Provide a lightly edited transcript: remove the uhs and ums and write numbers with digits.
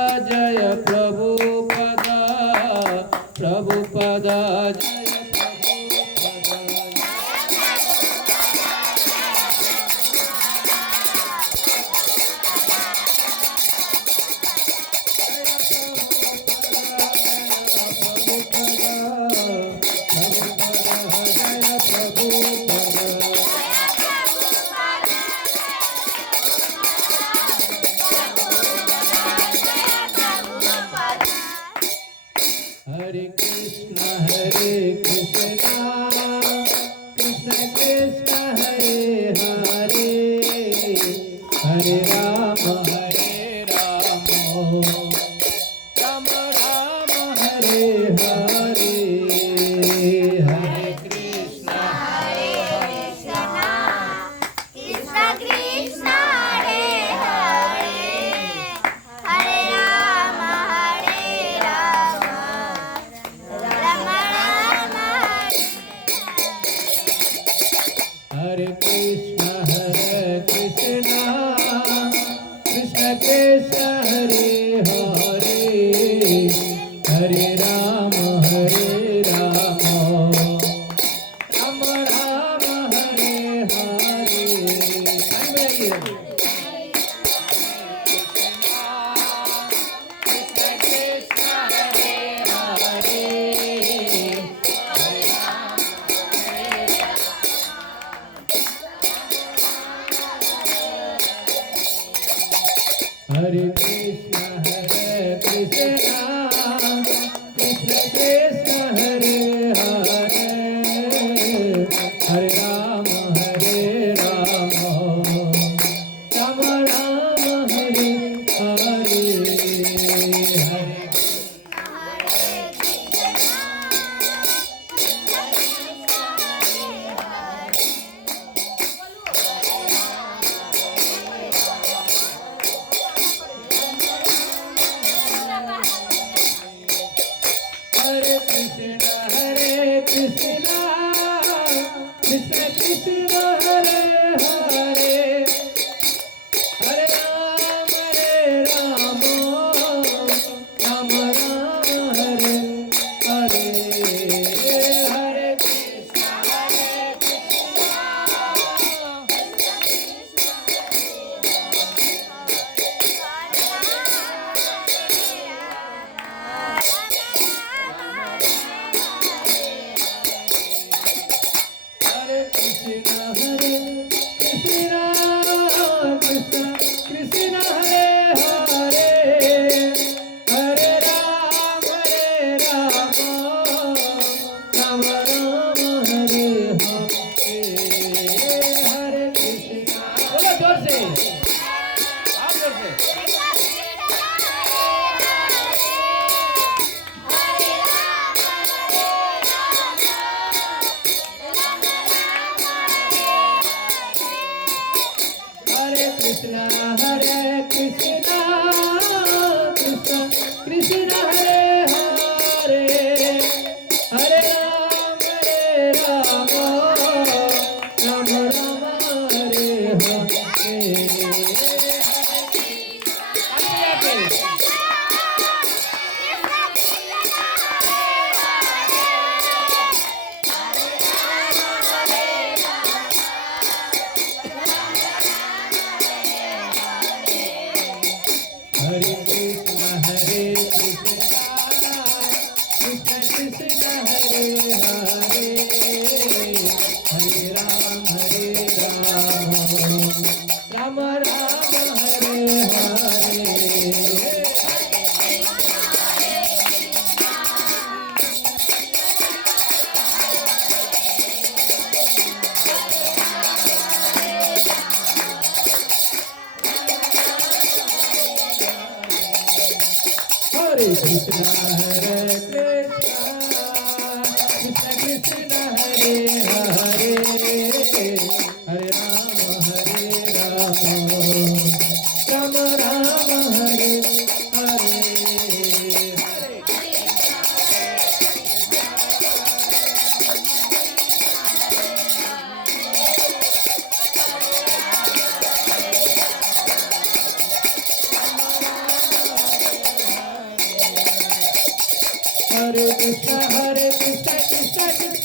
जय प्रभुपदा प्रभुपदा जय Hare Krishna Krishna Krishna Hare Hare Hare Rama Rama Rama Hare Hare Hare Krishna Krishna Krishna Hare Hare Hare Rama Rama Rama Hare Krishna Krishna Krishna Hare Hare Hare Rama Rama Rama Hare Hare Time begini. Krishna Krishna Hare Hare Hare Krishna Krishna Krishna Hare Hare Hare Rama Rama Rama Hare Hare Hare Hare Krishna Krishna Krishna Hare Hare Hare Rama Rama Rama Hare Hare Hare Krishna Hare Krishna Krishna Krishna Hare Hare Hare Rama Rama Rama Hare Hare Hare Krishna बोलो जोर से आप जोर से Hare Krishna Krishna Krishna Hare Hare Hare Rama Rama Hare Hare Hare Krishna Krishna Krishna Hare Hare Hare Rama Rama Hare Hare Hare Krishna Krishna Krishna Hare Hare Hare Rama Rama Hare Hare Hare Krishna Krishna Krishna